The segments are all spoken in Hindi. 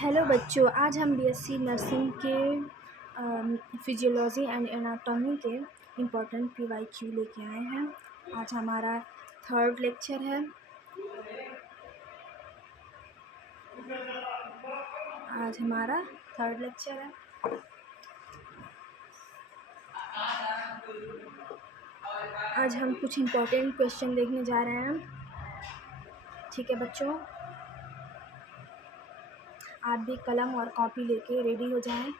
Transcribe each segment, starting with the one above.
हेलो बच्चों, आज हम बीएससी नर्सिंग के फिजियोलॉजी एंड एनाटॉमी के इम्पोर्टेंट पीवाईक्यू लेके आए हैं। आज हमारा थर्ड लेक्चर है। आज हम कुछ इम्पोर्टेंट क्वेश्चन देखने जा रहे हैं। ठीक है बच्चों, आप भी कलम और कॉपी लेके रेडी हो जाएं।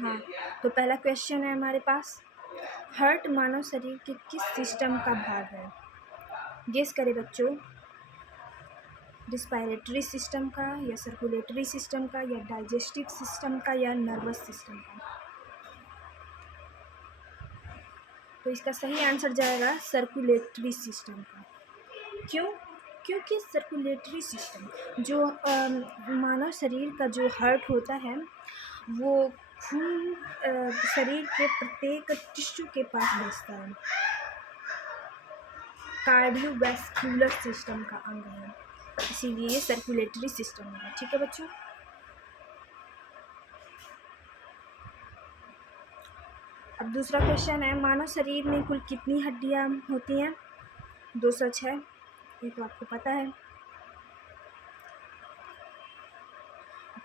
हाँ, तो पहला क्वेश्चन है हमारे पास, हार्ट मानव शरीर के किस सिस्टम का भाग है? गेस करें बच्चों, रिस्पायरेटरी सिस्टम का या सर्कुलेटरी सिस्टम का या डाइजेस्टिव सिस्टम का या नर्वस सिस्टम का? तो इसका सही आंसर जाएगा सर्कुलेटरी सिस्टम का। क्यों? क्योंकि सर्कुलेटरी सिस्टम जो मानव शरीर का जो हार्ट होता है वो खून शरीर के प्रत्येक टिश्यू के पास भेजता है। कार्डियोवैस्कुलर सिस्टम का अंग है, इसीलिए ये सर्कुलेटरी सिस्टम है। ठीक है बच्चों, अब दूसरा क्वेश्चन है, मानव शरीर में कुल कितनी हड्डियां होती हैं? 206, ये तो आपको पता है।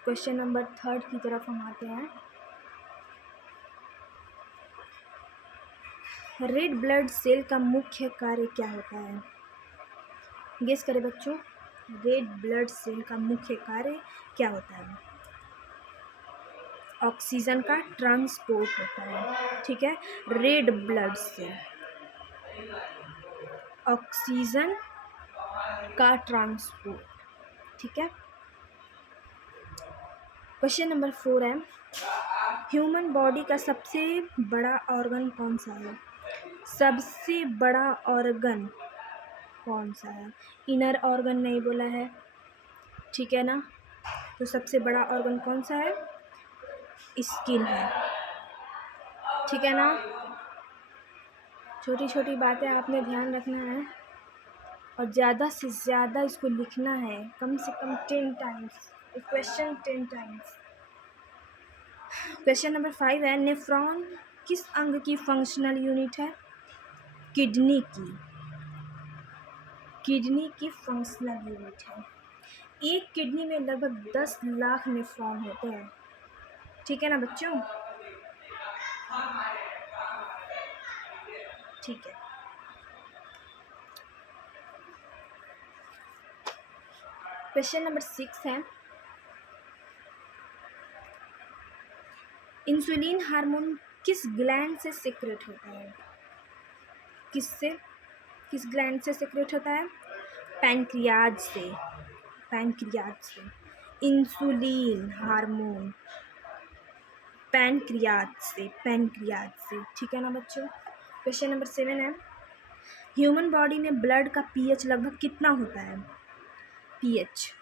क्वेश्चन नंबर थर्ड की तरफ हम आते हैं। रेड ब्लड सेल का मुख्य कार्य क्या होता है? गेस करें बच्चों, रेड ब्लड सेल का मुख्य कार्य क्या होता है? ऑक्सीजन का ट्रांसपोर्ट होता है। ठीक है, रेड ब्लड सेल ऑक्सीजन का ट्रांसपोर्ट। ठीक है, क्वेश्चन नंबर 4 है, ह्यूमन बॉडी का सबसे बड़ा ऑर्गन कौन सा है? सबसे बड़ा ऑर्गन कौन सा है? इनर ऑर्गन नहीं बोला है, ठीक है ना? तो सबसे बड़ा ऑर्गन कौन सा है? स्किन है, ठीक है ना? छोटी छोटी बातें आपने ध्यान रखना है और ज़्यादा से ज़्यादा इसको लिखना है, कम से कम 10 times, question 10 times. Question number 5 है, नेफ्रॉन किस अंग की फंक्शनल यूनिट है? किडनी की। किडनी की फंक्शनल यूनिट है। एक किडनी में लगभग 10 लाख नेफ्रॉन होते हैं, ठीक है ना बच्चों? ठीक है, क्वेश्चन नंबर 6 है, इंसुलिन हार्मोन किस ग्लैंड से सीक्रेट होता है? किस ग्लैंड से सीक्रेट होता है? पैंक्रियाज से। पैंक्रियाज से इंसुलिन हार्मोन पैंक्रियाज से, ठीक है ना बच्चों? क्वेश्चन नंबर 7 है, ह्यूमन बॉडी में ब्लड का पीएच लगभग कितना होता है? पीएच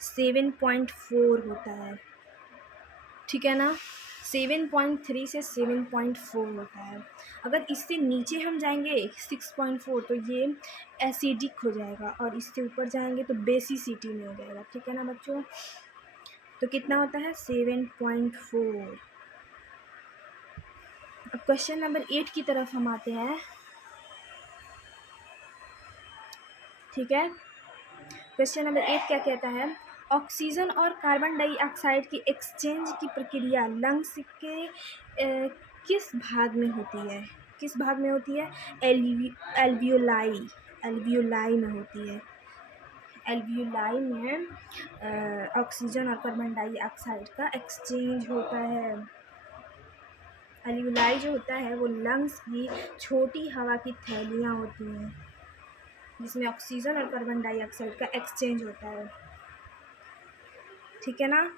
7.4 होता है, ठीक है ना? 7.3 से 7.4 होता है। अगर इससे नीचे हम जाएंगे 6.4 तो ये एसिडिक हो जाएगा और इससे ऊपर जाएंगे तो बेसिसिटी में हो जाएगा, ठीक है ना बच्चों? तो कितना होता है? 7.4। अब क्वेश्चन नंबर 8 की तरफ हम आते हैं। ठीक है, क्वेश्चन नंबर 8 क्या कहता है, ऑक्सीजन और कार्बन डाइऑक्साइड की एक्सचेंज की प्रक्रिया लंग्स के किस भाग में होती है? किस भाग में होती है? एल्वियोलाई में होती है। एल्वियोलाई में ऑक्सीजन और कार्बन डाइऑक्साइड का एक्सचेंज होता है। एल्वियोलाई जो होता है वो लंग्स की छोटी हवा की थैलियाँ होती हैं जिसमें ऑक्सीजन और कार्बन डाइऑक्साइड का एक्सचेंज होता है, ठीक है ना?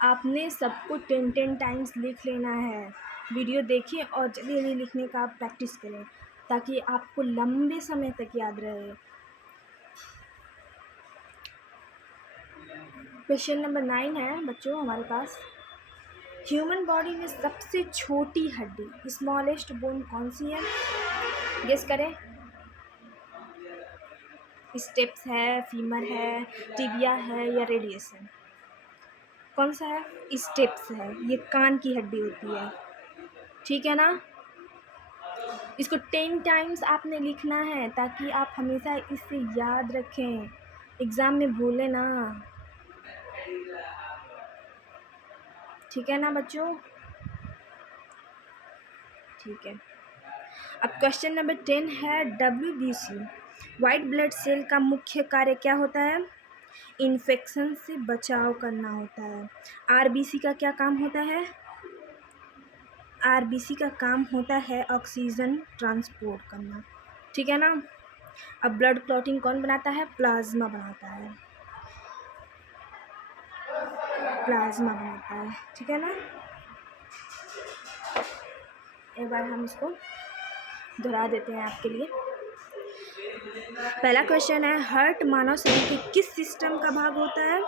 आपने सबको 10 टाइम्स लिख लेना है। वीडियो देखिए और जल्दी जल्दी लिखने का प्रैक्टिस करें ताकि आपको लंबे समय तक याद रहे। क्वेश्चन नंबर 9 है बच्चों हमारे पास, ह्यूमन बॉडी में सबसे छोटी हड्डी स्मॉलेस्ट बोन कौन सी है? गेस करें, स्टेप्स है, फीमर है, टिबिया है या रेडियस है? कौन सा है? स्टेप्स है, ये कान की हड्डी होती है, ठीक है ना। इसको 10 टाइम्स आपने लिखना है ताकि आप हमेशा इसे याद रखें, एग्ज़ाम में भूलें ना, ठीक है ना बच्चों। ठीक है, अब क्वेश्चन नंबर 10 है WBC वाइट ब्लड सेल का मुख्य कार्य क्या होता है? इन्फेक्शन से बचाव करना होता है। RBC का क्या काम होता है? RBC का काम होता है ऑक्सीजन ट्रांसपोर्ट करना, ठीक है ना। अब ब्लड क्लॉटिंग कौन बनाता है? प्लाज्मा बनाता है, प्लाज्मा बनाता है, ठीक है ना। एक बार हम इसको दोहरा देते हैं आपके लिए। पहला क्वेश्चन है, हार्ट मानव शरीर के किस सिस्टम का भाग होता है?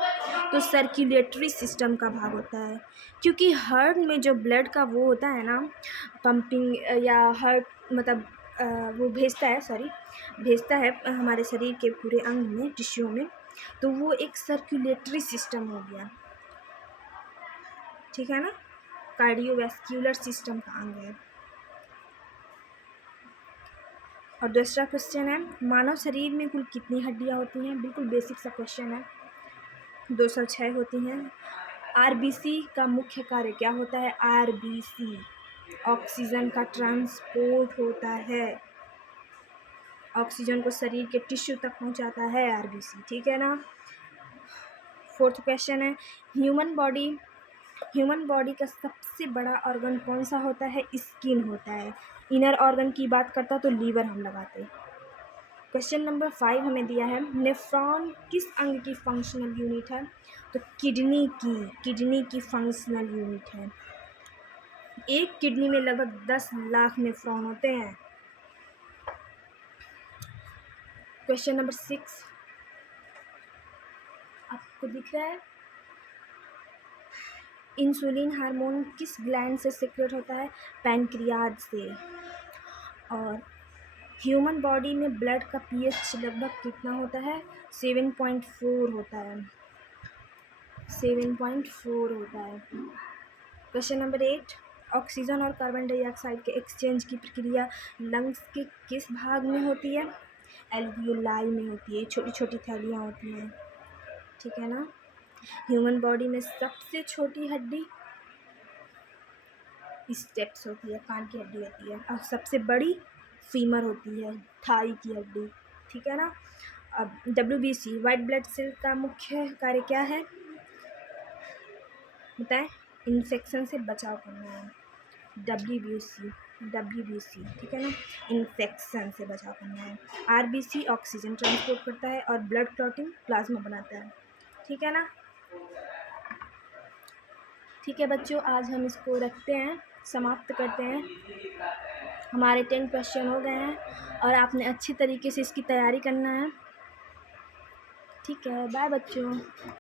तो सर्कुलेटरी सिस्टम का भाग होता है, क्योंकि हार्ट में जो ब्लड का वो होता है ना, पंपिंग या हार्ट मतलब वो भेजता है हमारे शरीर के पूरे अंग में, टिश्यू में, तो वो एक सर्कुलेटरी सिस्टम हो गया, ठीक है ना, कार्डियोवैस्कुलर सिस्टम का अंग है। और दूसरा क्वेश्चन है, मानव शरीर में कुल कितनी हड्डियां होती हैं? बिल्कुल बेसिक सा क्वेश्चन है, 206 होती हैं। RBC का मुख्य कार्य क्या होता है? RBC ऑक्सीजन का ट्रांसपोर्ट होता है, ऑक्सीजन को शरीर के टिश्यू तक पहुंचाता है RBC, ठीक है ना। फोर्थ क्वेश्चन है, ह्यूमन बॉडी का सबसे बड़ा ऑर्गन कौन सा होता है? स्किन होता है। इनर ऑर्गन की बात करता तो लीवर हम लगाते। क्वेश्चन नंबर 5 हमें दिया है, नेफ्रॉन किस अंग की फंक्शनल यूनिट है? तो किडनी की फंक्शनल यूनिट है। एक किडनी में लगभग 10 लाख नेफ्रॉन होते हैं। क्वेश्चन नंबर 6 आपको दिख रहा है, इंसुलिन हार्मोन किस ग्लैंड से सिक्रेट होता है? पैनक्रियाज से। और ह्यूमन बॉडी में ब्लड का pH लगभग कितना होता है? 7.4 होता है, 7.4 होता है। क्वेश्चन नंबर 8, ऑक्सीजन और कार्बन डाइऑक्साइड के एक्सचेंज की प्रक्रिया लंग्स के किस भाग में होती है? एल्वियोलाई में होती है, छोटी छोटी थैलियाँ होती हैं, ठीक है ना। ह्यूमन बॉडी में सबसे छोटी हड्डी स्टेप्स होती है, कान की हड्डी होती है, और सबसे बड़ी फीमर होती है, थाई की हड्डी, ठीक है ना। अब WBC वाइट ब्लड सेल का मुख्य कार्य क्या है बताएं? इन्फेक्शन से बचाव करना है, WBC, ठीक है ना, इन्फेक्शन से बचाव करना है। RBC ऑक्सीजन ट्रांसपोर्ट करता है और ब्लड क्लॉटिंग प्लाज्मा बनाता है, ठीक है ना। ठीक है बच्चों, आज हम इसको रखते हैं, समाप्त करते हैं। हमारे 10 क्वेश्चन हो गए हैं और आपने अच्छी तरीके से इसकी तैयारी करना है, ठीक है। बाय बच्चों।